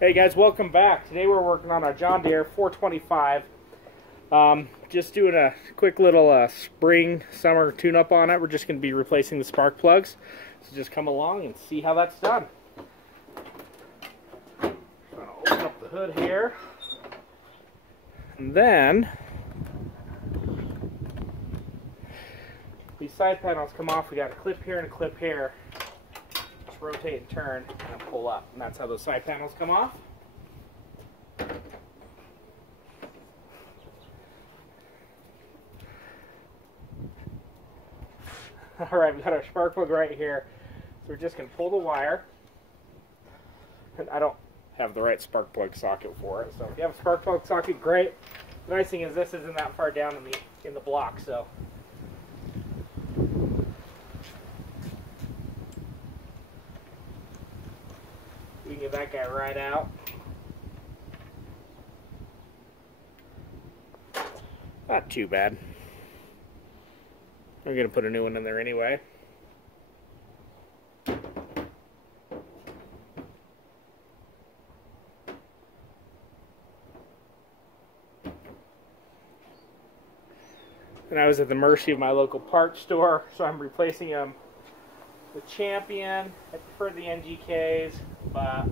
Hey guys, welcome back. Today we're working on our John Deere 425. Just doing a quick little spring summer tune-up on it. We're just going to be replacing the spark plugs. So just come along and see how that's done. I'm going to open up the hood here. And then these side panels come off. We got a clip here and a clip here. Just rotate and turn and pull up. And that's how those side panels come off. Alright, we got our spark plug right here. So we're just going to pull the wire. And I don't have the right spark plug socket for it. So if you have a spark plug socket, great. The nice thing is this isn't that far down in the block, so we can get that guy right out. Not too bad. We're going to put a new one in there anyway. And I was at the mercy of my local parts store, so I'm replacing them with Champion. I prefer the NGKs, but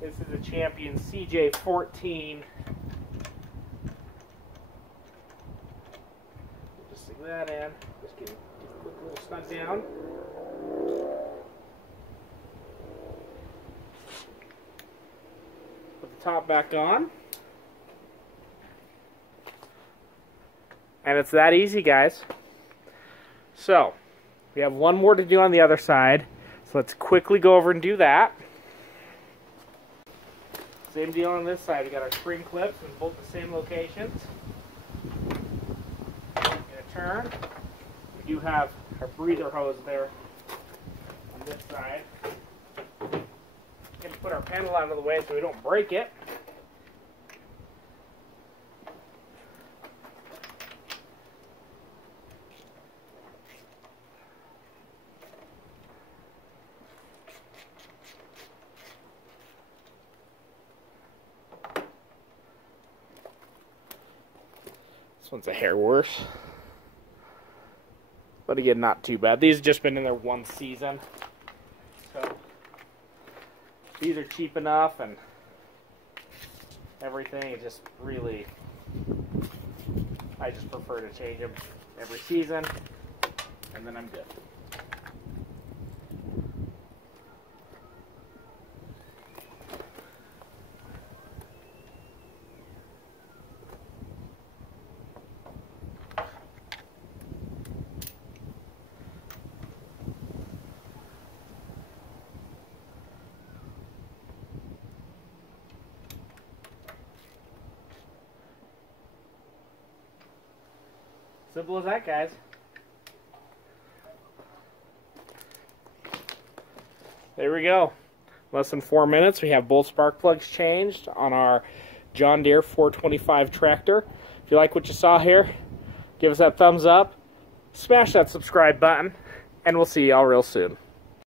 this is a Champion CJ14. Just stick that in. Just get a quick little snug down. Put the top back on. And it's that easy, guys. So, we have one more to do on the other side. So let's quickly go over and do that. Same deal on this side. We got our spring clips in both the same locations. Gonna turn. We do have our breather hose there on this side. Gonna put our panel out of the way so we don't break it. This one's a hair worse. But again, not too bad. These have just been in there one season. So these are cheap enough and everything. It just really, I just prefer to change them every season and then I'm good. Simple as that, guys. There we go. Less than 4 minutes. We have both spark plugs changed on our John Deere 425 tractor. If you like what you saw here, give us that thumbs up, smash that subscribe button, and we'll see y'all real soon.